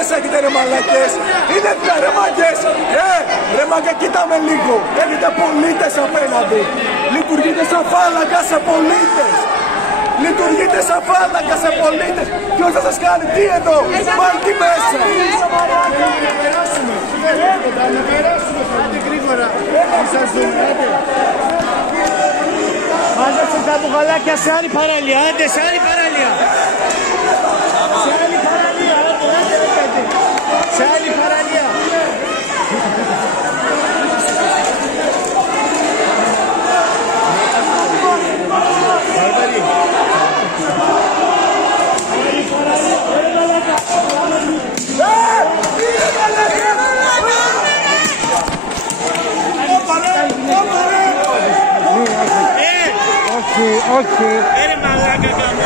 πολίτες έχετε ρε μαλακές. Είναι ρε μαγκές. Ρε μαγκα, κοίτα με λίγο. Έχετε πολίτες απέναντι. Λειτουργείτε σαν φάλαγγα σε πολίτες. Λειτουργείτε σαν φάλαγγα σε πολίτες. Ποιος θα σας κάνει, τι εδώ, πάλι τι μέσα. Να περάσουμε. Να περάσουμε. Άντε γρήγορα. Σας δούμε, άντε. Μάζεψε τα μπουγαλάκια σε άλλη παραλία. Άντε, σε άλλη παραλία. Σε άλλη παραλία. Άντε. Σε άλλη παραλία. Όχι. Έρε μαλάκα κάμω.